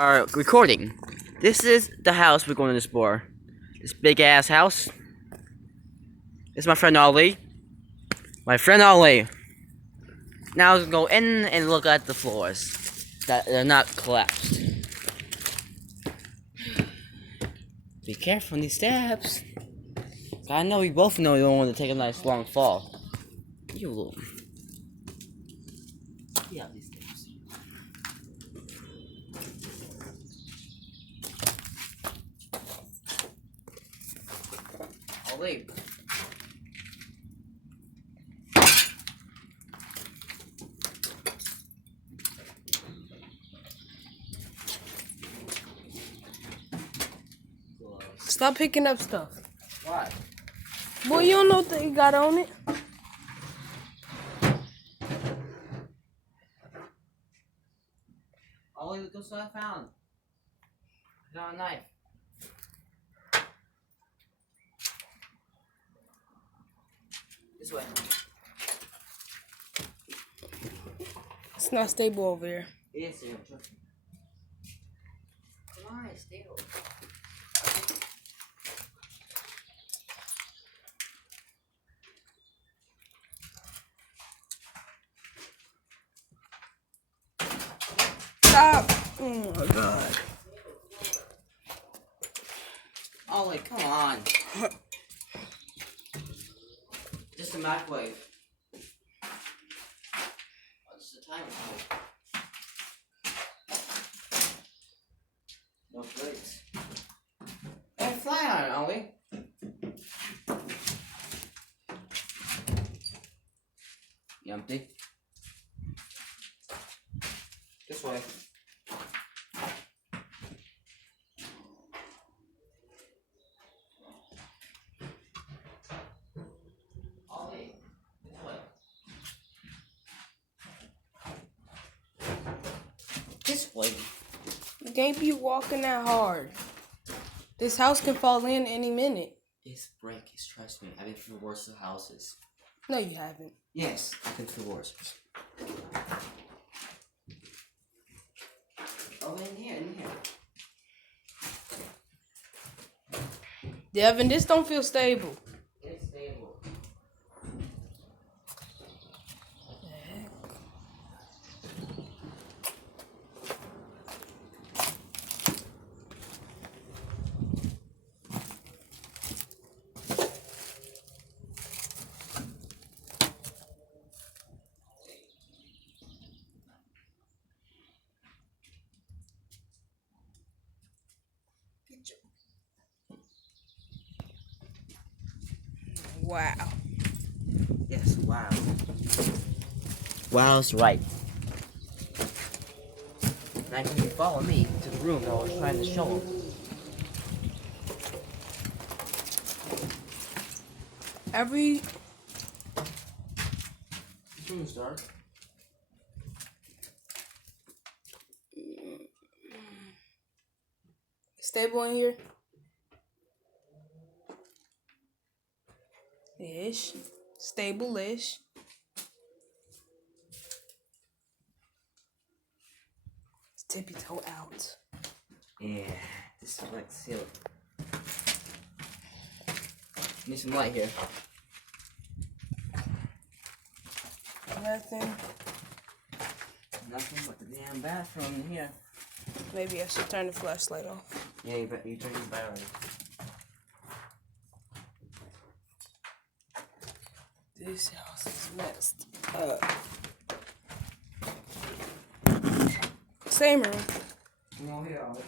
Are recording. This is the house we're going to explore. This big ass house. This is my friend Ollie. My friend Ollie. Now let's go in and look at the floors. That they're not collapsed. Be careful on these steps. I know we both know you don't want to take a nice long fall. You little. Yeah, these steps. Ollie. Stop picking up stuff. Why? Boy, you don't know what they got on it. Ollie, look what I found. I got a knife. This way. It's not stable over here. It is stable, trust me. Come on, it's stable. Stop! Oh my god. Ollie, come on. Just a microwave. Oh, this is a timer. No plates. And fly on it, Ollie. You empty? This way. Ollie, this way. This way. You can't be walking that hard. This house can fall in any minute. It's bricks, trust me. I've been through worse houses. No, you haven't. Yes, I've been through worse. Oh, in here. Devin, this don't feel stable. It's stable. Wow. Yes, wow. Wow's right. Now can you follow me to the room that I was trying to show him? Every This room's dark. stable in here. Ish. Stable-ish. It's tippy toe out. Yeah, this is like sealed. Need some light here. Nothing. Nothing but the damn bathroom in here. Maybe I should turn the flashlight off. Yeah, you turn your battery. This house is messed up. Same room. Come on here, Ollie.